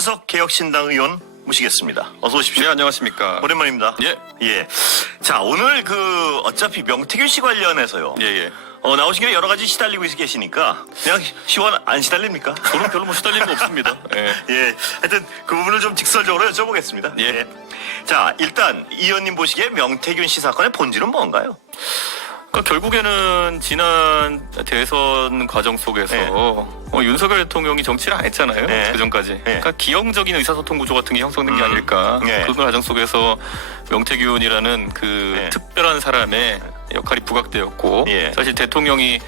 이준석 개혁신당 의원 모시겠습니다. 어서 오십시오. 네, 안녕하십니까. 오랜만입니다. 예. 예. 자, 오늘 어차피 명태균 씨 관련해서요. 예, 예. 나오신 김에 여러 가지 시달리고 계시니까 그냥 시원 안 시달립니까? 저는 별로 뭐 시달리는 거 없습니다. 예. 예. 하여튼 그 부분을 좀 직설적으로 여쭤보겠습니다. 예. 자, 일단 이 의원님 보시기에 명태균 씨 사건의 본질은 뭔가요? 그러니까 결국에는 지난 대선 과정 속에서 윤석열 대통령이 정치를 안 했잖아요. 네. 그 전까지. 그러니까 기형적인 의사소통 구조 같은 게 형성된 게 아닐까. 네. 그 과정 속에서 명태균이라는 그 특별한 사람의 역할이 부각되었고 예. 사실 대통령이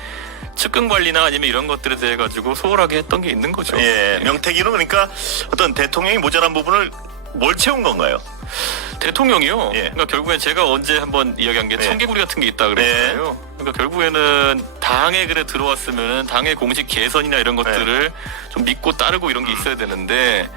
측근 관리나 아니면 이런 것들에 대해 가지고 소홀하게 했던 게 있는 거죠. 예. 명태균은 그러니까 어떤 대통령이 모자란 부분을 뭘 채운 건가요? 대통령이요. 예. 그러니까 결국엔 제가 언제 한번 이야기한 게 예. 청개구리 같은 게 있다 그랬잖아요. 그러니까 결국에는 당에 그래 들어왔으면은 당의 공식 개선이나 이런 것들을 좀 믿고 따르고 이런 게 있어야 되는데,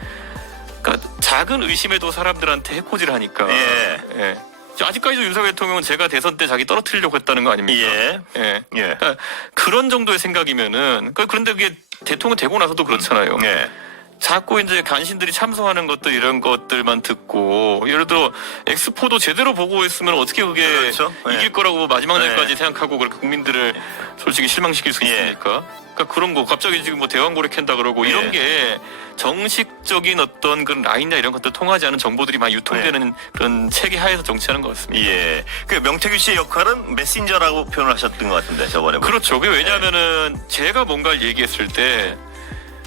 그러니까 작은 의심에도 사람들한테 해코지를 하니까. 예. 아직까지도 윤석열 대통령은 제가 대선 때 자기 떨어뜨리려고 했다는 거 아닙니까? 예. 예. 예. 그러니까 그런 정도의 생각이면은, 그런데 그게 대통령 되고 나서도 그렇잖아요. 예. 자꾸 이제 간신들이 참석하는 것들 이런 것들만 듣고, 예를 들어 엑스포도 제대로 보고 있으면 어떻게 그게 그렇죠. 이길 거라고 마지막 날까지 생각하고 그렇게 국민들을 솔직히 실망시킬 수 있습니까? 그러니까 그런 거 갑자기 지금 뭐 대왕고래 캔다 그러고 이런 게 정식적인 어떤 그런 라인이나 이런 것들 통하지 않은 정보들이 많이 유통되는 그런 체계 하에서 정치하는 것 같습니다. 예. 그 명태균 씨의 역할은 메신저라고 표현을 하셨던 것 같은데 저번에. 그렇죠. 그게 왜냐하면은 제가 뭔가를 얘기했을 때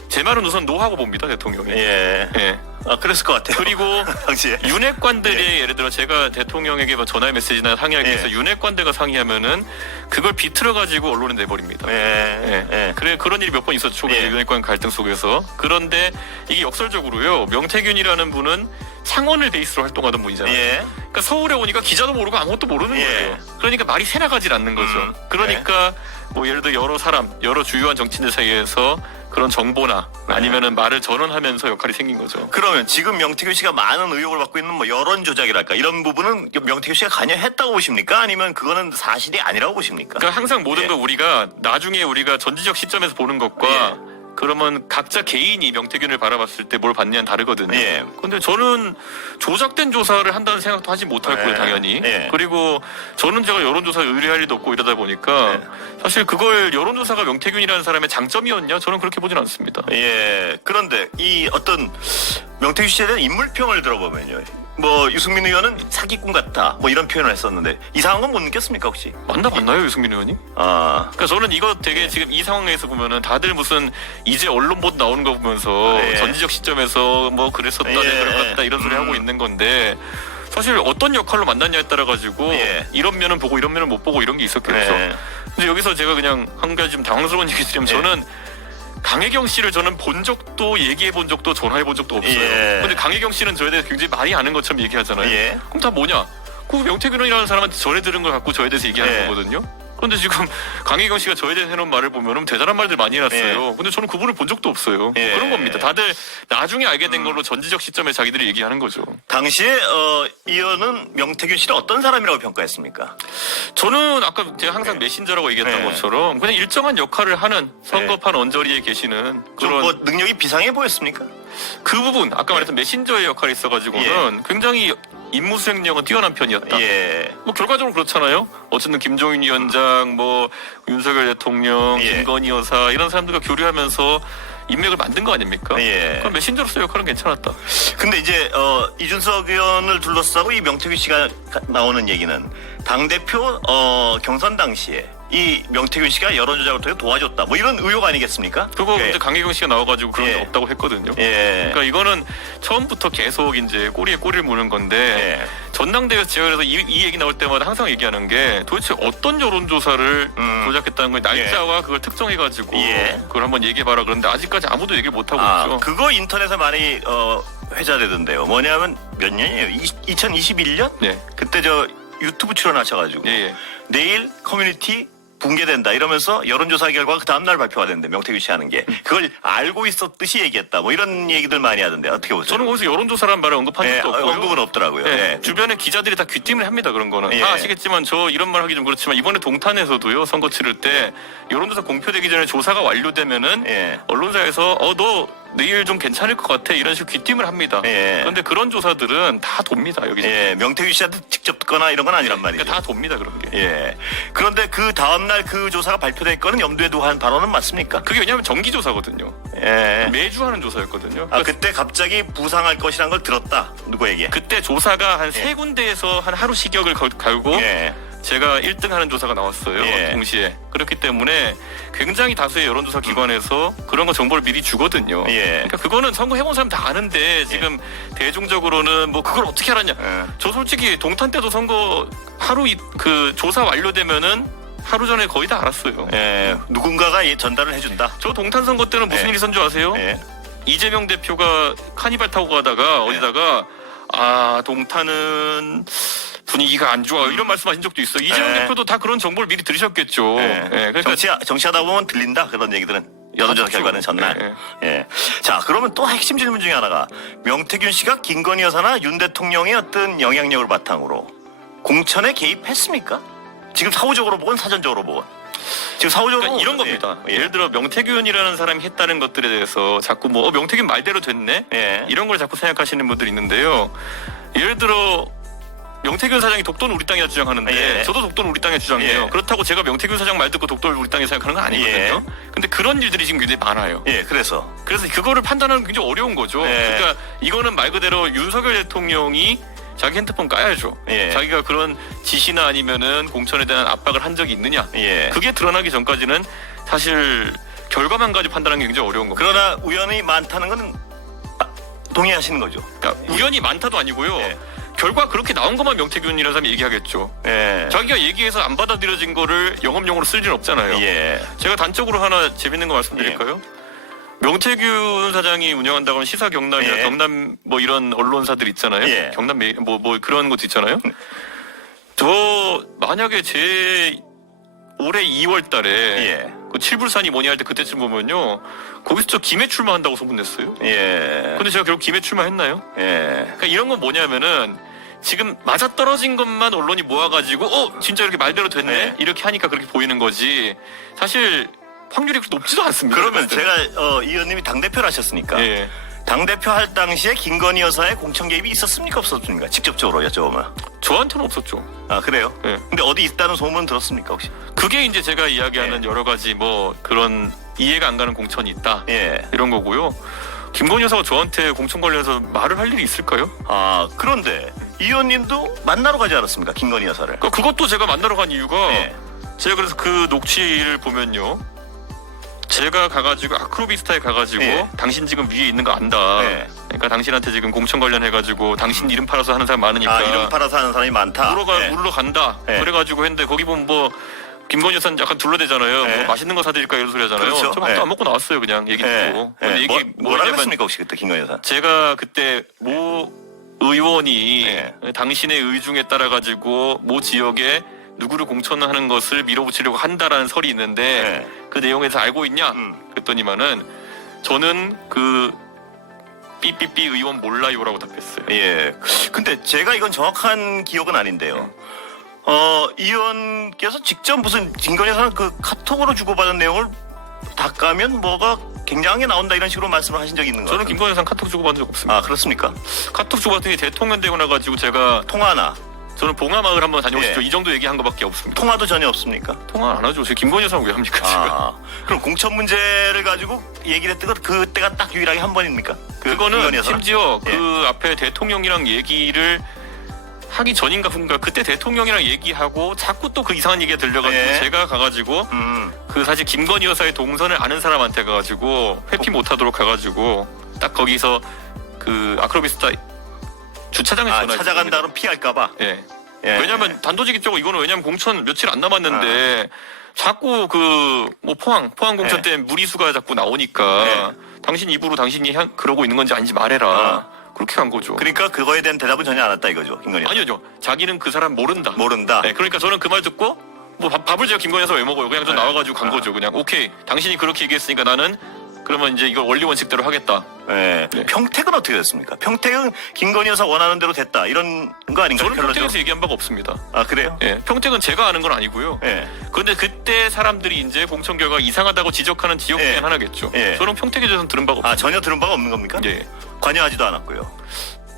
제 말은 우선 노하고 봅니다, 대통령이. 예. 예. 그랬을 것 같아요. 그리고 당시에. 윤핵관들이 예를 들어 제가 대통령에게 뭐 전화 메시지나 상의하기 위해서 윤핵관들과 상의하면은 그걸 비틀어 가지고 언론에 내버립니다. 예. 그래 그런 일이 몇 번 있었죠. 예. 윤핵관 갈등 속에서. 그런데 이게 역설적으로요. 명태균이라는 분은 창원을 베이스로 활동하던 분이잖아요. 예. 그러니까 서울에 오니까 기자도 모르고 아무것도 모르는 거예요. 그러니까 말이 새나가질 않는 거죠. 그러니까 뭐 예를 들어 여러 사람, 여러 주요한 정치인들 사이에서 그런 정보나 아니면은 말을 전원하면서 역할이 생긴 거죠. 그러면 지금 명태균 씨가 많은 의혹을 받고 있는 뭐 여론 조작이랄까 이런 부분은 명태균 씨가 관여했다고 보십니까? 아니면 그거는 사실이 아니라고 보십니까? 그러니까 항상 모든 걸 우리가 나중에 우리가 전지적 시점에서 보는 것과 그러면 각자 개인이 명태균을 바라봤을 때 뭘 봤냐는 다르거든요. 근데 저는 조작된 조사를 한다는 생각도 하지 못할 거예요, 당연히. 그리고 저는 제가 여론조사에 의뢰할 일도 없고 이러다 보니까 사실 그걸 여론조사가 명태균이라는 사람의 장점이었냐? 저는 그렇게 보진 않습니다. 예. 그런데 이 어떤 명태균 씨에 대한 인물평을 들어보면요. 뭐 유승민 의원은 사기꾼 같다. 뭐 이런 표현을 했었는데 이상한 건 못 느꼈습니까 혹시? 맞나요, 유승민 의원이? 그러니까 저는 이거 되게 지금 이 상황에서 보면은 다들 무슨 이제 언론 보도 나오는 거 보면서 전지적 시점에서 뭐 그랬었다, 그랬다 이런 소리 하고 있는 건데 사실 어떤 역할로 만났냐에 따라 가지고 이런 면은 보고 이런 면은 못 보고 이런 게 있었겠죠. 근데 여기서 제가 그냥 한 가지 좀 당황스러운 얘기 드리면 저는 강혜경 씨를 저는 본 적도 얘기해 본 적도 전화해 본 적도 없어요. 근데 강혜경 씨는 저에 대해서 굉장히 많이 아는 것처럼 얘기하잖아요. 그럼 다 뭐냐? 그 명태균이라는 사람한테 전해 들은 걸 갖고 저에 대해서 얘기하는 거거든요. 그런데 지금 강혜경 씨가 저에 대해서 해놓은 말을 보면은 대단한 말들 많이 해놨어요. 근데 저는 그분을 본 적도 없어요. 그런 겁니다. 다들 나중에 알게 된 걸로 전지적 시점에 자기들이 얘기하는 거죠. 당시에 이 의원은 명태균 씨를 어떤 사람이라고 평가했습니까? 저는 아까 제가 항상 메신저라고 얘기했던 것처럼 그냥 일정한 역할을 하는 선거판 언저리에 계시는 그런 뭐 능력이 비상해 보였습니까? 그 부분 아까 말했던 메신저의 역할이 있어가지고는 굉장히 임무 수행력은 뛰어난 편이었다. 뭐 결과적으로 그렇잖아요. 어쨌든 김종인 위원장, 뭐 윤석열 대통령, 김건희 여사 이런 사람들과 교류하면서 인맥을 만든 거 아닙니까? 그럼 메신저로서 역할은 괜찮았다. 근데 이제 이준석 의원을 둘러싸고 이 명태균 씨가 나오는 얘기는 당대표 경선 당시에 이 명태균 씨가 여론조작을 통해 도와줬다. 뭐 이런 의혹 아니겠습니까? 그거 근데 강혜경 씨가 나와가지고 그런 게 없다고 했거든요. 그러니까 이거는 처음부터 계속 이제 꼬리에 꼬리를 무는 건데 전당대회에서 제가 그래서 이 얘기 나올 때마다 항상 얘기하는 게 도대체 어떤 여론조사를 조작했다는 거예요. 날짜와 그걸 특정해가지고 그걸 한번 얘기해봐라. 그런데 아직까지 아무도 얘기를 못하고 있죠. 그거 인터넷에 많이 회자되던데요. 뭐냐면 몇 년이에요? 2021년? 그때 저 유튜브 출연하셔가지고 내일 커뮤니티 붕괴된다 이러면서 여론조사 결과가 그 다음날 발표가 됐는데 명태균 씨 하는 게 그걸 알고 있었듯이 얘기했다 뭐 이런 얘기들 많이 하던데 어떻게 보세요? 저는 거기서 여론조사라는 말을 언급한 적도 없고요. 언급은 없더라고요. 주변에 기자들이 다 귀띔을 합니다. 그런 거는 다 아시겠지만 저 이런 말 하기 좀 그렇지만 이번에 동탄에서도요 선거 치를 때 여론조사 공표되기 전에 조사가 완료되면은 언론사에서 너 내일 좀 괜찮을 것 같아 이런 식으로 귀띔을 합니다. 예. 그런데 그런 조사들은 다 돕니다. 여기. 예, 명태균 씨한테 직접 듣거나 이런 건 아니란 말이죠. 그러니까 다 돕니다 그런 게. 예. 그런데 그 다음날 그 조사가 발표될 거는 염두에 두고 한 발언은 맞습니까? 그게 왜냐하면 정기 조사거든요. 예. 매주 하는 조사였거든요. 아, 그때 갑자기 부상할 것이란 걸 들었다. 누구에게? 그때 조사가 한 세 군데에서 한 하루 시격을 갈고 예. 제가 1등 하는 조사가 나왔어요. 예. 동시에. 그렇기 때문에 굉장히 다수의 여론조사 기관에서 그런 거 정보를 미리 주거든요. 예. 그러니까 그거는 선거 해본 사람 다 아는데 지금 대중적으로는 뭐 그걸 어떻게 알았냐. 예. 저 솔직히 동탄 때도 선거 하루 그 조사 완료되면은 하루 전에 거의 다 알았어요. 예. 누군가가 전달을 해준다. 저 동탄 선거 때는 무슨 예. 일이 있었는 줄 아세요? 예. 이재명 대표가 카니발 타고 가다가 어디다가 동탄은 분위기가 안 좋아 이런 말씀하신 적도 있어요. 이재명 예. 대표도 다 그런 정보를 미리 들으셨겠죠. 예. 그러니까 정치하다 보면 들린다. 그런 얘기들은. 여론조사 결과는 전날. 예. 자, 그러면 또 핵심 질문 중에 하나가 명태균 씨가 김건희 여사나 윤 대통령의 어떤 영향력을 바탕으로 공천에 개입했습니까? 지금 사후적으로 보건 사전적으로 보건. 지금 사후적으로 그러니까 이런 겁니다. 예를 들어 명태균이라는 사람이 했다는 것들에 대해서 자꾸 뭐 명태균 말대로 됐네? 예. 이런 걸 자꾸 생각하시는 분들이 있는데요. 예를 들어 명태균 사장이 독도는 우리 땅이라 주장하는데 예. 저도 독도는 우리 땅에 주장해요. 예. 그렇다고 제가 명태균 사장 말 듣고 독도를 우리 땅에 생각하는 건 아니거든요. 근데 그런 일들이 지금 굉장히 많아요. 예, 그래서 그거를 판단하는 게 굉장히 어려운 거죠. 예. 그러니까 이거는 말 그대로 윤석열 대통령이 자기 핸드폰 까야죠. 예. 자기가 그런 지시나 아니면은 공천에 대한 압박을 한 적이 있느냐. 예. 그게 드러나기 전까지는 사실 결과만 가지고 판단하는 게 굉장히 어려운 겁니다. 그러나 우연히 많다는 건 동의하시는 거죠. 그러니까 우연히 많다도 아니고요. 예. 결과 그렇게 나온 것만 명태균이라는 사람이 얘기하겠죠. 예. 자기가 얘기해서 안 받아들여진 거를 영업용으로 쓸 일은 없잖아요. 예. 제가 단적으로 하나 재밌는 거 말씀드릴까요? 명태균 사장이 운영한다고 하는 시사 경남이나 예. 경남 뭐 이런 언론사들 있잖아요. 예. 경남 뭐 그런 것도 있잖아요. 저 만약에 제 올해 2월 달에 예. 그 칠불산이 뭐냐 할 때 그때쯤 보면요. 거기서 저 김해 출마한다고 소문냈어요. 예. 근데 제가 결국 김해 출마했나요? 예. 그러니까 이런 건 뭐냐면은 지금 맞아떨어진 것만 언론이 모아가지고 진짜 이렇게 말대로 됐네 네. 이렇게 하니까 그렇게 보이는 거지 사실 확률이 그렇게 높지도 않습니다. 그러면 제가 이 의원님이 당대표를 하셨으니까 예. 당대표 할 당시에 김건희 여사의 공천 개입이 있었습니까 없었습니까? 직접적으로 여쭤보면. 저한테는 없었죠. 아, 그래요? 예. 근데 어디 있다는 소문 들었습니까 혹시? 그게 이제 제가 이야기하는 여러 가지 뭐 그런 이해가 안 가는 공천이 있다 예. 이런 거고요. 김건희 여사가 저한테 공천 관련해서 말을 할 일이 있을까요? 아, 그런데 이 의원님도 만나러 가지 않았습니까? 김건희 여사를. 그러니까 그것도 제가 만나러 간 이유가 예. 제가 그래서 그 녹취를 보면요. 제가 가가지고 아크로비스타에 가가지고 예. 당신 지금 위에 있는 거 안다. 예. 그러니까 당신한테 지금 공천 관련해가지고 당신 이름 팔아서 하는 사람 많으니까 아, 이름 팔아서 하는 사람이 많다. 예. 물러 간다. 예. 그래가지고 했는데 거기 보면 뭐 김건희 여사는 약간 둘러대잖아요. 예. 뭐 맛있는 거 사드릴까 이런 소리 하잖아요. 그렇죠. 저 밥도 예. 안 먹고 나왔어요. 그냥 얘기 듣고. 예. 근데 예. 뭐라 뭐냐면 그랬습니까 혹시 그때 김건희 여사? 제가 그때 모 의원이 예. 당신의 의중에 따라 가지고 모 지역에 누구를 공천하는 것을 밀어붙이려고 한다라는 설이 있는데 그 내용에서 알고 있냐? 그랬더니만은 저는 그 삐삐삐 의원 몰라요라고 답했어요. 예. 근데 제가 이건 정확한 기억은 아닌데요. 이 의원께서 직접 무슨 김건희 여사는 그 카톡으로 주고받은 내용을 다 까면 뭐가 굉장하게 나온다 이런 식으로 말씀을 하신 적이 있는 거예요. 저는 김건희 여사는 카톡 주고받은 적 없습니다. 아, 그렇습니까? 카톡 주고받은 게 대통령 되고 나가지고 제가 통화나 저는 봉하마을 한번 다녀오시죠. 예. 이 정도 얘기한 거밖에 없습니다. 통화도 전혀 없습니까? 통화 안 하죠. 제 김건희 여사는 왜 합니까 지금? 그럼 공천 문제를 가지고 얘기를 했던 건 그때가 딱 유일하게 한 번입니까? 그거는 김건희 여사랑? 심지어 예. 그 앞에 대통령이랑 얘기를 하기 전인가 후인가 그때 대통령이랑 얘기하고 자꾸 또 그 이상한 얘기가 들려가지고 예. 제가 가가지고 그 사실 김건희 여사의 동선을 아는 사람한테 가가지고 회피 못하도록 가가지고 딱 거기서 그 아크로비스타 주차장에 전화했어요. 찾아간다면 피할까봐. 예. 예. 왜냐면 단도직입적으로 이거는 왜냐면 공천 며칠 안 남았는데 자꾸 그 뭐 포항 공천 예. 때 무리수가 자꾸 나오니까 당신 입으로 당신이 그러고 있는 건지 아닌지 말해라. 그렇게 간 거죠. 그러니까 그거에 대한 대답은 전혀 안 했다 이거죠, 김건희 여사. 아니요. 자기는 그 사람 모른다. 모른다. 네, 그러니까 저는 그 말 듣고 뭐 밥을 제가 김건희 여사 왜 먹어요? 그냥 좀 나와가지고 간 거죠. 그냥 오케이 당신이 그렇게 얘기했으니까 나는 그러면 이제 이걸 원리 원칙대로 하겠다. 네. 네. 평택은 어떻게 됐습니까? 평택은 김건희 여사 원하는 대로 됐다 이런 거 아닌가요? 저는 평택에서 얘기한 바가 없습니다. 아 그래요? 예, 평택은 제가 아는 건 아니고요. 예. 그런데 그때 사람들이 이제 공천 결과가 이상하다고 지적하는 지역 중에 예. 하나겠죠. 예. 저는 평택에 대해서는 들은 바가 없어요. 아 전혀 들은 바가 없는 겁니까? 예. 관여하지도 않았고요.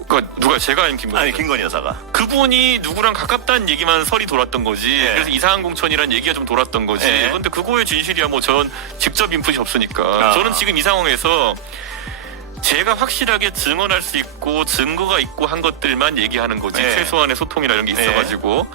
그러니까 누가 제가 아닌 김건희. 아니 김건희 여사가. 그분이 누구랑 가깝다는 얘기만 설이 돌았던 거지. 예. 그래서 이상한 공천이라는 얘기가 좀 돌았던 거지. 예. 그런데 그거의 진실이야 뭐 전 직접 인풋이 없으니까. 아. 저는 지금 이 상황에서 제가 확실하게 증언할 수 있고 증거가 있고 한 것들만 얘기하는 거지. 예. 최소한의 소통이나 이런 게 있어가지고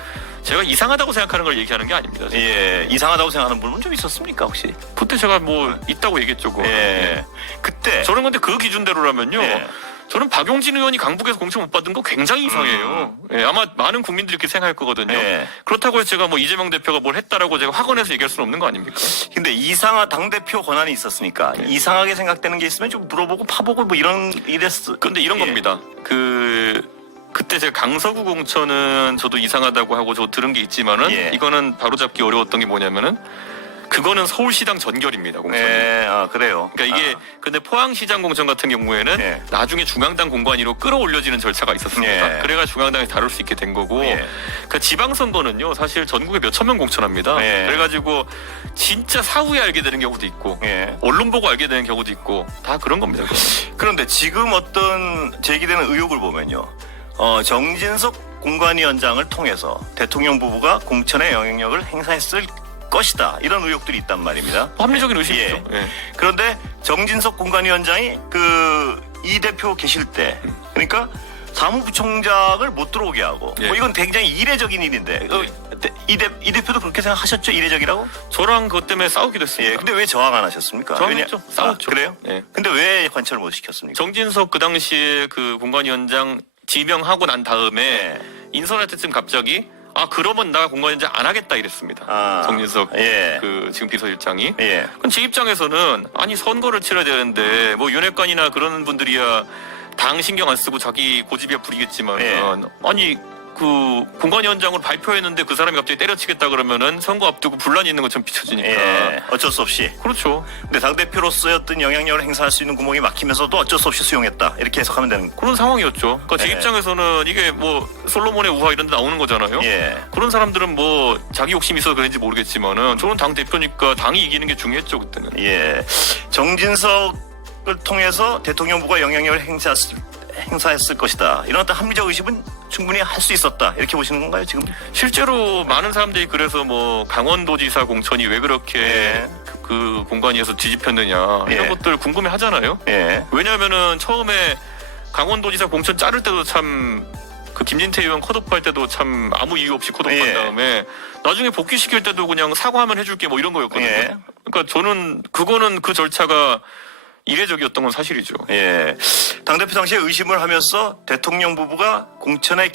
제가 이상하다고 생각하는 걸 얘기하는 게 아닙니다. 지금. 예. 이상하다고 생각하는 부분 좀 있었습니까 혹시? 그때 제가 뭐 있다고 얘기했죠. 그거. 예. 그때. 저는 근데 그 기준대로라면요. 예. 저는 박용진 의원이 강북에서 공천 못 받은 거 굉장히 이상해요. 예, 아마 많은 국민들이 그렇게 생각할 거거든요. 예. 그렇다고 해서 제가 뭐 이재명 대표가 뭘 했다라고 제가 확언해서 얘기할 수는 없는 거 아닙니까? 근데 이상하 당대표 권한이 있었으니까 네. 이상하게 생각되는 게 있으면 좀 물어보고 파보고 뭐 이랬어. 근데 이런 예. 겁니다. 그때 제가 강서구 공천은 저도 이상하다고 하고 저 들은 게 있지만은 예. 이거는 바로잡기 어려웠던 게 뭐냐면은 그거는 서울시당 전결입니다. 공천이. 예. 아 그래요. 그러니까 이게 근데 포항시장 공천 같은 경우에는 예. 나중에 중앙당 공관위로 끌어올려지는 절차가 있었습니다. 예. 그래가 중앙당이 다룰 수 있게 된 거고 예. 그 지방선거는요 사실 전국에 몇천 명 공천합니다. 예. 그래가지고 진짜 사후에 알게 되는 경우도 있고 예. 언론 보고 알게 되는 경우도 있고 다 그런 겁니다. 그거는. 그런데 지금 어떤 제기되는 의혹을 보면요. 정진석 공관위원장을 통해서 대통령 부부가 공천의 영향력을 행사했을 것이다. 이런 의혹들이 있단 말입니다. 합리적인 의심이죠. 예. 예. 그런데 정진석 공관위원장이 이 대표 계실 때 그러니까 사무부총장을 못 들어오게 하고 예. 뭐 이건 굉장히 이례적인 일인데 이 대표도 그렇게 생각하셨죠? 이례적이라고? 저랑 그것 때문에 싸우기도 했습니다. 예. 근데 왜 저항 안 하셨습니까? 저항했죠. 싸웠죠. 그래요? 예. 근데 왜 관철을 못 시켰습니까? 정진석 그 당시에 그 공관위원장 지명하고 난 다음에 예. 인선할 때쯤 갑자기 그러면 나 공관위원장 안 하겠다 이랬습니다. 아, 정진석 예. 그 지금 비서실장이. 예. 그럼 제 입장에서는 아니 선거를 치러야 되는데 뭐 윤핵관이나 그런 분들이야 당 신경 안 쓰고 자기 고집이야 부리겠지만 예. 아니 그 공관위원장으로 발표했는데 그 사람이 갑자기 때려치겠다 그러면은 선거 앞두고 분란이 있는 것처럼 비춰지니까. 예. 어쩔 수 없이. 그렇죠. 근데 당대표로서의 어떤 영향력을 행사할 수 있는 구멍이 막히면서도 어쩔 수 없이 수용했다. 이렇게 해석하면 되는 거고. 그런 상황이었죠. 그러니까 제 예. 입장에서는 이게 뭐 솔로몬의 우화 이런 데 나오는 거잖아요. 예. 그런 사람들은 뭐 자기 욕심이 있어서 그런지 모르겠지만은 저는 당 대표니까 당이 이기는 게 중요했죠 그때는. 예. 정진석을 통해서 대통령 부가 영향력을 행사했을 것이다. 이런 어떤 합리적 의심은 충분히 할 수 있었다. 이렇게 보시는 건가요, 지금? 실제로 많은 사람들이 그래서 뭐 강원도지사 공천이 왜 그렇게 예. 그 공관위에서 뒤집혔느냐 이런 예. 것들 궁금해 하잖아요. 예. 왜냐하면은 처음에 강원도지사 공천 자를 때도 참 그 김진태 의원 컷오프할 때도 참 아무 이유 없이 컷오프한 예. 다음에 나중에 복귀시킬 때도 그냥 사과하면 해줄게 뭐 이런 거였거든요. 예. 그러니까 저는 그거는 그 절차가 이례적이었던 건 사실이죠. 예. 당대표 당시에 의심을 하면서 대통령 부부가 공천에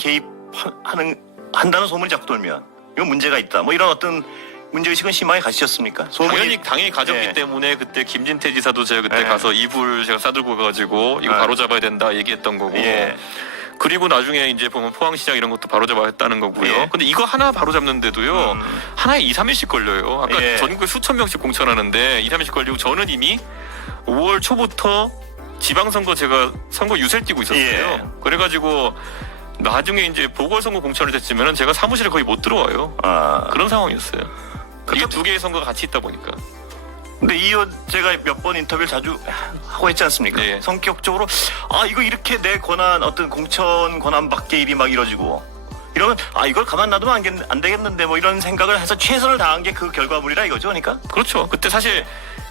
한다는 소문이 자꾸 돌면 이건 문제가 있다. 뭐 이런 어떤 문제의식은 심하게 가지셨습니까? 당연히 가졌기 예. 때문에 그때 김진태 지사도 제가 그때 예. 가서 이불 제가 싸들고 가가지고 이거 바로 잡아야 된다 얘기했던 거고. 예. 그리고 나중에 이제 보면 포항시장 이런 것도 바로 잡아야 했다는 거고요. 예. 근데 이거 하나 바로 잡는데도요. 하나에 2, 3일씩 걸려요. 아까 예. 전국에 수천 명씩 공천하는데 2, 3일씩 걸리고 저는 이미 5월 초부터 지방선거 제가 선거 유세를 뛰고 있었어요. 예. 그래가지고 나중에 이제 보궐선거 공천을 됐지만은 제가 사무실에 거의 못 들어와요. 그런 상황이었어요. 이게 두 개의 선거가 같이 있다 보니까. 근데 이 의원 제가 몇 번 인터뷰를 자주 하고 있지 않습니까? 네. 성격적으로 이거 이렇게 내 권한 어떤 공천 권한 밖의 일이 막 이뤄지고 이러면 이걸 가만 놔두면 안 되겠는데 뭐 이런 생각을 해서 최선을 다한 게 그 결과물이라 이거죠, 그러니까? 그렇죠. 그때 사실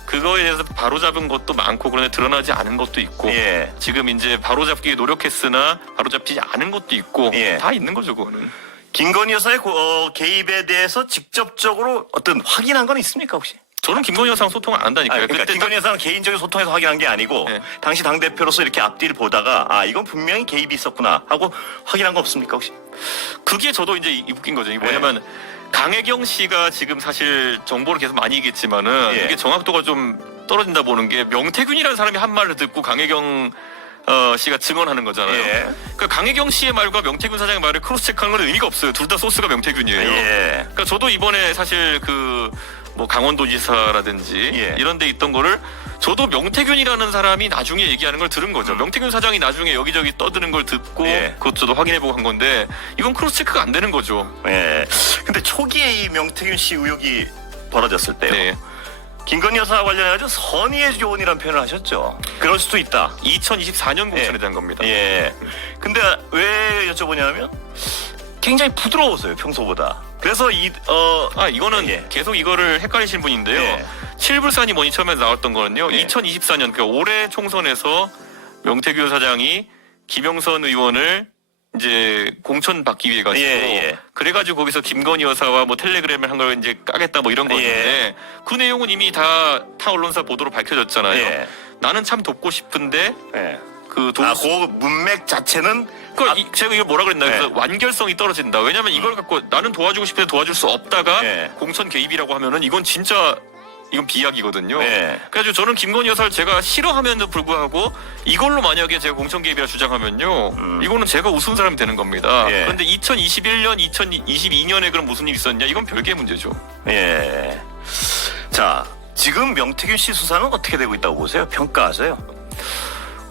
그거에 대해서 바로잡은 것도 많고 그런데 드러나지 않은 것도 있고 예. 지금 이제 바로잡기 노력했으나 바로잡히지 않은 것도 있고 예. 다 있는 거죠, 그거는. 김건희 여사의 개입에 대해서 직접적으로 어떤 확인한 건 있습니까, 혹시? 저는 김건희 여사랑 소통을 안 한다니까요. 그러니까 그때 김건희 여사는 개인적인 소통에서 확인한 게 아니고 네. 당시 당대표로서 이렇게 앞뒤를 보다가 이건 분명히 개입이 있었구나 하고 확인한 거 없습니까, 혹시? 그게 저도 이제 웃긴 거죠. 이게 뭐냐면 강혜경 씨가 지금 사실 정보를 계속 많이 얘기했지만은 예. 이게 정확도가 좀 떨어진다 보는 게 명태균이라는 사람이 한 말을 듣고 강혜경 씨가 증언하는 거잖아요. 예. 그러니까 강혜경 씨의 말과 명태균 사장의 말을 크로스 체크하는 건 의미가 없어요. 둘 다 소스가 명태균이에요. 예. 그러니까 저도 이번에 사실 뭐 강원도지사라든지 예. 이런 데 있던 거를 저도 명태균이라는 사람이 나중에 얘기하는 걸 들은 거죠. 명태균 사장이 나중에 여기저기 떠드는 걸 듣고 예. 그것도 저도 확인해보고 한 건데 이건 크로스 체크가 안 되는 거죠. 예. 근데 초기에 이 명태균 씨 의혹이 벌어졌을 때요. 네. 김건희 여사 관련해가지고 선의의 조언이라는 표현을 하셨죠. 그럴 수도 있다. 2024년 공천에 예. 대한 겁니다. 예. 근데 왜 여쭤보냐면 굉장히 부드러웠어요, 평소보다. 그래서 이거는 예. 계속 이거를 헷갈리신 분인데요. 예. 칠불산이 뭐니 처음에 나왔던 거는요. 예. 2024년 그 올해 총선에서 명태균 사장이 김영선 의원을 이제 공천 받기 위해 가지고 예. 그래가지고 거기서 김건희 여사와 뭐 텔레그램을 한 걸 이제 까겠다 뭐 이런 거였는데 그 내용은 이미 다 타 언론사 보도로 밝혀졌잖아요. 예. 나는 참 돕고 싶은데 예. 그 그 문맥 자체는 제가 이걸 뭐라 그랬나 그래서 네. 완결성이 떨어진다. 왜냐면 이걸 갖고 나는 도와주고 싶은데 도와줄 수 없다가 네. 공천 개입이라고 하면은 이건 진짜 이건 비약이거든요. 네. 그래가지고 저는 김건희 여사를 제가 싫어하면도 불구하고 이걸로 만약에 제가 공천 개입이라 주장하면요, 이거는 제가 우스운 사람이 되는 겁니다. 예. 그런데 2021년, 2022년에 그럼 무슨 일이 있었냐? 이건 별개의 문제죠. 예. 자, 지금 명태균 씨 수사는 어떻게 되고 있다고 보세요? 평가하세요?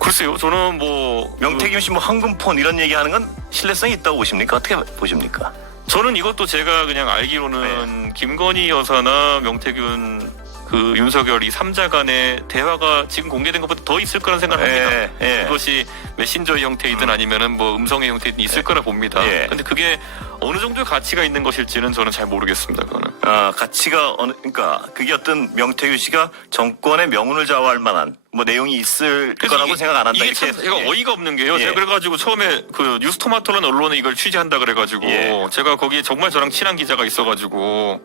글쎄요, 저는 뭐 명태균 씨 뭐 황금폰 이런 얘기하는 건 신뢰성이 있다고 보십니까? 어떻게 보십니까? 저는 이것도 제가 그냥 알기로는 김건희 여사나 명태균 그 윤석열 이 3자 간의 대화가 지금 공개된 것보다 더 있을 거라는 생각을 합니다. 예. 그것이 메신저의 형태이든 아니면은 뭐 음성의 형태이든 있을 거라 봅니다. 예. 근데 그게 어느 정도의 가치가 있는 것일지는 저는 잘 모르겠습니다. 그거는. 가치가 그러니까 그게 어떤 명태균 씨가 정권의 명운을 좌우할 만한 뭐 내용이 있을 거라고 생각 안 한다. 이게 참 제가 어이가 없는 게요. 예. 제가 그래가지고 처음에 그 뉴스토마토라는 언론에 이걸 취재한다 그래가지고 예. 제가 거기에 정말 저랑 친한 기자가 있어가지고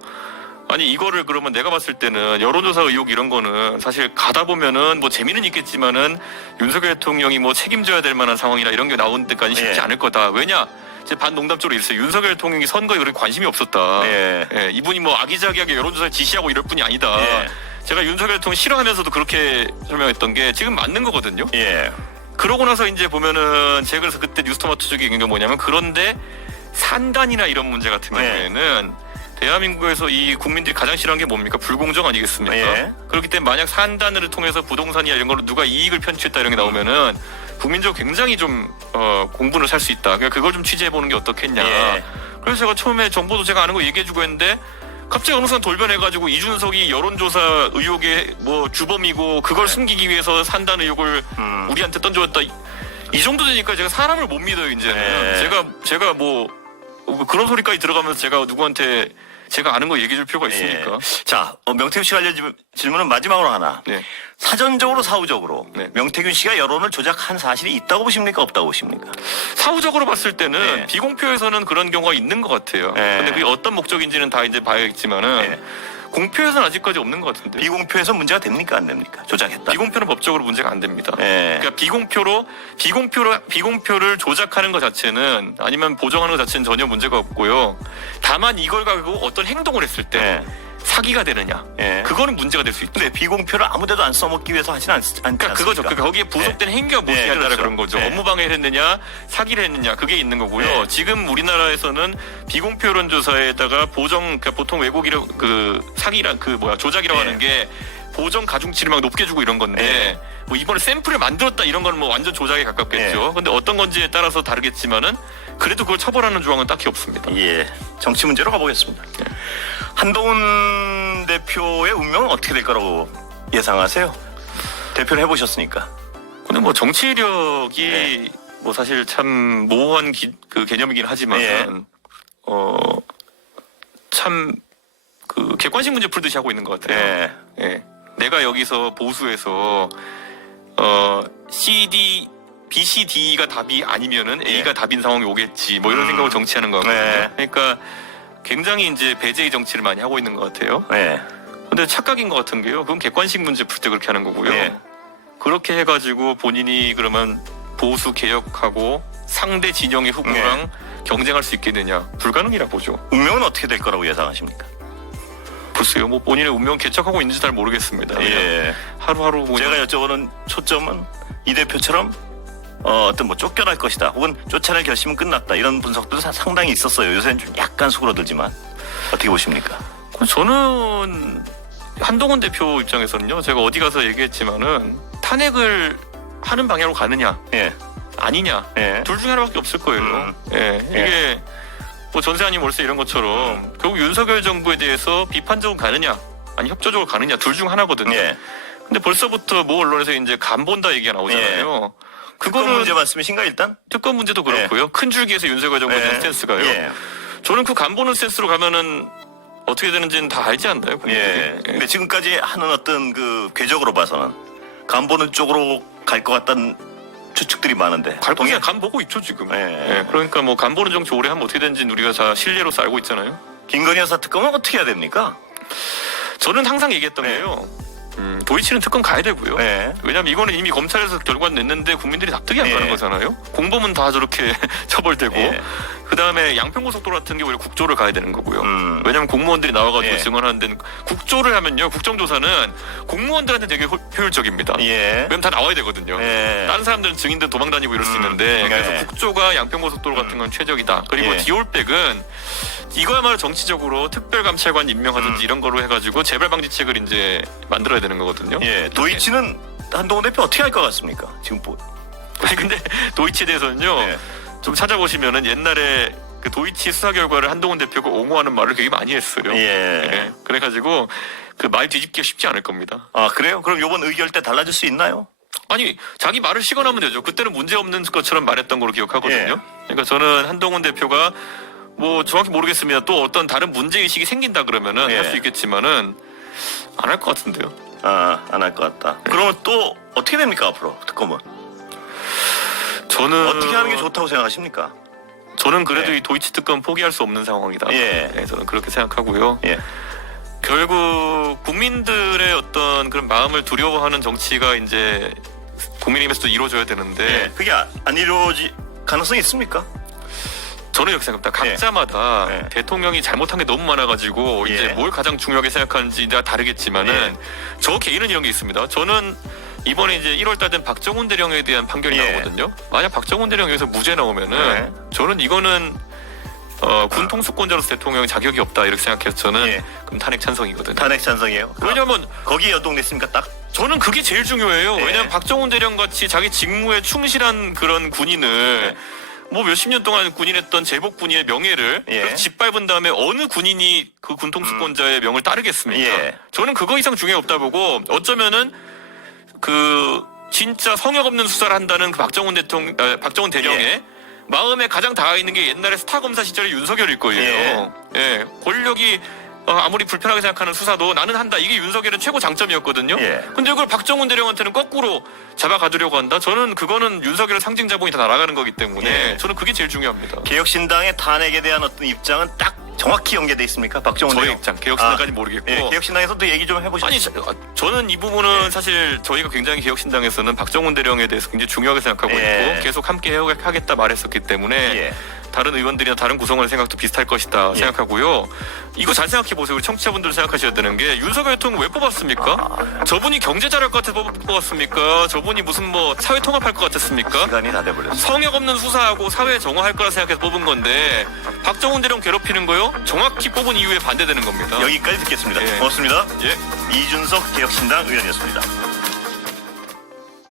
아니 이거를 그러면 내가 봤을 때는 여론조사 의혹 이런 거는 사실 가다 보면은 뭐 재미는 있겠지만은 윤석열 대통령이 뭐 책임져야 될 만한 상황이나 이런 게 나온 데까지 쉽지 예. 않을 거다. 왜냐? 제 반농담적으로 있어요. 윤석열 대통령이 선거에 그렇게 관심이 없었다. 예. 예, 이분이 뭐 아기자기하게 여론조사를 지시하고 이럴 뿐이 아니다. 예. 제가 윤석열 대통령 싫어하면서도 그렇게 설명했던 게 지금 맞는 거거든요. 예. 그러고 나서 이제 보면은 제가 그래서 그때 뉴스토마토 쪽에 얘기한 게 뭐냐면 그런데 산단이나 이런 문제 같은 네. 경우에는 대한민국에서 이 국민들이 가장 싫어하는 게 뭡니까? 불공정 아니겠습니까? 예. 그렇기 때문에 만약 산단을 통해서 부동산이나 이런 걸로 누가 이익을 편취했다 이런 게 나오면은 국민적으로 굉장히 좀 공분을 살 수 있다. 그러니까 그걸 좀 취재해보는 게 어떻겠냐. 예. 그래서 제가 처음에 정보도 제가 아는 거 얘기해주고 했는데 갑자기 어느 순간 돌변해가지고 이준석이 여론조사 의혹의 뭐 주범이고 그걸 숨기기 위해서 산단 의혹을 우리한테 던져왔다. 이 정도 되니까 제가 사람을 못 믿어요 이제는. 네. 제가 뭐 그런 소리까지 들어가면서 제가 누구한테 제가 아는 거 얘기해줄 필요가 있습니까? 예. 자, 명태균 씨가 알려준 질문은 마지막으로 하나. 네. 사전적으로 사후적으로 네. 명태균 씨가 여론을 조작한 사실이 있다고 보십니까? 없다고 보십니까? 사후적으로 봤을 때는 네. 비공표에서는 그런 경우가 있는 것 같아요. 네. 근데 그게 어떤 목적인지는 다 이제 봐야겠지만은 네. 공표에서는 아직까지 없는 것 같은데. 비공표에서 문제가 됩니까? 안 됩니까? 조작했다. 비공표는 법적으로 문제가 안 됩니다. 예. 그러니까 비공표를 조작하는 것 자체는 아니면 보정하는 것 자체는 전혀 문제가 없고요. 다만 이걸 가지고 어떤 행동을 했을 때 예. 사기가 되느냐, 예. 그거는 문제가 될 수 있죠. 근데 비공표를 아무데도 안 써먹기 위해서 하진 않지 그러니까 않습니까? 그거죠. 그러니까 거기에 부속된 행위가 무엇이냐에 따라 그렇죠. 그런 거죠. 예. 업무 방해를 했느냐, 사기를 했느냐, 그게 있는 거고요. 예. 지금 우리나라에서는 비공표 여론조사에다가 그러니까 보통 왜곡이라 사기랑 조작이라고 예. 하는 게 보정 가중치를 막 높게 주고 이런 건데 예. 뭐 이번에 샘플을 만들었다 이런 건 뭐 완전 조작에 가깝겠죠. 근데 어떤 건지에 따라서 다르겠지만은 그래도 그걸 처벌하는 조항은 딱히 없습니다. 예. 정치 문제로 가보겠습니다. 예. 한동훈 대표의 운명은 어떻게 될 거라고 예상하세요? 대표를 해보셨으니까. 근데 뭐 정치력이 네. 뭐 사실 참 모호한 그 개념이긴 하지만 예. 참 그 객관식 문제 풀듯이 하고 있는 것 같아요. 예. 예. 내가 여기서 보수해서 B, C, D가 답이 아니면은 A가 답인 상황이 오겠지. 뭐 이런 생각을 정치하는 것 같거든요. 네. 그러니까 굉장히 이제 배제의 정치를 많이 하고 있는 것 같아요. 예. 근데 착각인 것 같은 게요. 그건 객관식 문제 풀 때 그렇게 하는 거고요. 예. 그렇게 해가지고 본인이 그러면 보수 개혁하고 상대 진영의 후보랑 경쟁할 수 있겠느냐? 불가능이라 보죠. 운명은 어떻게 될 거라고 예상하십니까? 글쎄요. 뭐 본인의 운명 개척하고 있는지 잘 모르겠습니다. 예. 하루하루 그냥 제가 여쭤보는 초점은 이 대표처럼 어떤 뭐 쫓겨날 것이다 혹은 쫓아낼 결심은 끝났다 이런 분석도 상당히 있었어요. 요새는 좀 약간 수그러들지만 어떻게 보십니까? 저는 한동훈 대표 입장에서는요. 제가 어디 가서 얘기했지만은 탄핵을 하는 방향으로 가느냐, 아니냐, 둘 중에 하나밖에 없을 거예요. 이게 뭐 전세아님 월세 이런 것처럼 결국 윤석열 정부에 대해서 비판적으로 가느냐, 아니 협조적으로 가느냐, 둘 중 하나거든요. 근데 벌써부터 모 언론에서 이제 간 본다 얘기가 나오잖아요. 그거는 특검 문제 말씀이신가 일단? 특검 문제도 그렇고요. 큰 줄기에서 윤석열 정부에 대한 스탠스가요. 저는 그 간 보는 스탠스로 가면은 어떻게 되는지는 다 알지 않나요? 근데 지금까지 하는 어떤 그 궤적으로 봐서는 간 보는 쪽으로 갈 것 같다는 추측들이 많은데. 갈동이 간 보고 있죠 지금. 그러니까 뭐 간 보는 정치 오래 하면 어떻게 되는지 우리가 다 신뢰로서 알고 있잖아요. 김건희 여사 특검은 어떻게 해야 됩니까? 저는 항상 얘기했던 게요. 도이치는 특검 가야 되고요. 왜냐하면 이거는 이미 검찰에서 결과는 냈는데 국민들이 납득이 안 가는 거잖아요. 공범은 다 저렇게 처벌되고 그 다음에 양평고속도로 같은 게 오히려 국조를 가야 되는 거고요. 왜냐하면 공무원들이 나와가지고 증언하는 데는 국조를 하면요. 국정조사는 공무원들한테 되게 효율적입니다. 왜냐면 다 나와야 되거든요. 다른 사람들은 증인들 도망 다니고 이럴 수 있는데 그래서 국조가 양평고속도로 같은 건 최적이다. 그리고 디올백은 이거야말로 정치적으로 특별감찰관 임명하든지 이런 거로 해가지고 재발방지책을 이제 만들어야 되는 거거든요. 도이치는 한동훈 대표 어떻게 할 것 같습니까? 지금 아니 근데 도이치에 대해서는요. 좀 찾아보시면은 옛날에 그 도이치 수사 결과를 한동훈 대표가 옹호하는 말을 되게 많이 했어요. 그래가지고 그 말 뒤집기가 쉽지 않을 겁니다. 아 그래요? 그럼 이번 의결 때 달라질 수 있나요? 아니 자기 말을 시건하면 되죠. 그때는 문제 없는 것처럼 말했던 걸로 기억하거든요. 그러니까 저는 한동훈 대표가 뭐 정확히 모르겠습니다. 또 어떤 다른 문제의식이 생긴다 그러면은 할 수 있겠지만은 안 할 것 같은데요. 안 할 것 같다. 그러면 또 어떻게 됩니까 앞으로 특검은? 저는 어떻게 하는 게 좋다고 생각하십니까? 저는 그래도 이 도이치 특검 포기할 수 없는 상황이다. 저는 그렇게 생각하고요. 결국 국민들의 어떤 그런 마음을 두려워하는 정치가 이제 국민의힘에서도 이루어져야 되는데 그게 안 이루어질 가능성이 있습니까? 저는 이렇게 생각합니다. 각자마다 대통령이 잘못한 게 너무 많아가지고 이제 뭘 가장 중요하게 생각하는지 다 다르겠지만은 저 개인은 이런 게 있습니다. 저는 이번에 이제 1월달 된 박정훈 대령에 대한 판결이 나오거든요. 만약 박정훈 대령에서 무죄 나오면은 저는 이거는 군 통수권자로서 대통령이 자격이 없다 이렇게 생각해서 저는 그럼 탄핵 찬성이거든요. 탄핵 찬성이에요? 왜냐면 거기에 연동됐습니까 딱? 저는 그게 제일 중요해요. 왜냐면 박정훈 대령 같이 자기 직무에 충실한 그런 군인을 뭐 몇십 년 동안 군인했던 제복 군인의 명예를 그래서 짓밟은 다음에 어느 군인이 그 군통수권자의 명을 따르겠습니까? 저는 그거 이상 중요 없다 보고 어쩌면은 그 진짜 성역 없는 수사를 한다는 그 박정훈 대령의 마음에 가장 닿아 있는 게 옛날에 스타 검사 시절의 윤석열일 거예요. 권력이 아무리 불편하게 생각하는 수사도 나는 한다. 이게 윤석열은 최고 장점이었거든요. 근데 그걸 박정훈 대령한테는 거꾸로 잡아가두려고 한다. 저는 그거는 윤석열의 상징 자본이 다 날아가는 거기 때문에 저는 그게 제일 중요합니다. 개혁신당의 탄핵에 대한 어떤 입장은 딱 정확히 연계돼 있습니까? 박정훈 저희 대령. 입장, 개혁신당까지 모르겠고. 개혁신당에서도 얘기 좀 해보시죠. 아니, 저는 이 부분은 사실 저희가 굉장히 개혁신당에서는 박정훈 대령에 대해서 굉장히 중요하게 생각하고 있고 계속 함께 하겠다 말했었기 때문에 다른 의원들이나 다른 구성원의 생각도 비슷할 것이다 생각하고요. 이거 잘 생각해 보세요. 우리 청취자분들 생각하셔야 되는 게 윤석열 대통령 왜 뽑았습니까? 저분이 경제 잘할 것 같아서 뽑았습니까? 저분이 무슨 뭐 사회 통합할 것 같았습니까? 시간이 다 돼버렸어. 성역 없는 수사하고 사회 정화할 거라 생각해서 뽑은 건데 박정훈 대령 괴롭히는 거요? 정확히 뽑은 이유에 반대되는 겁니다. 여기까지 듣겠습니다. 고맙습니다. 이준석 개혁신당 의원이었습니다.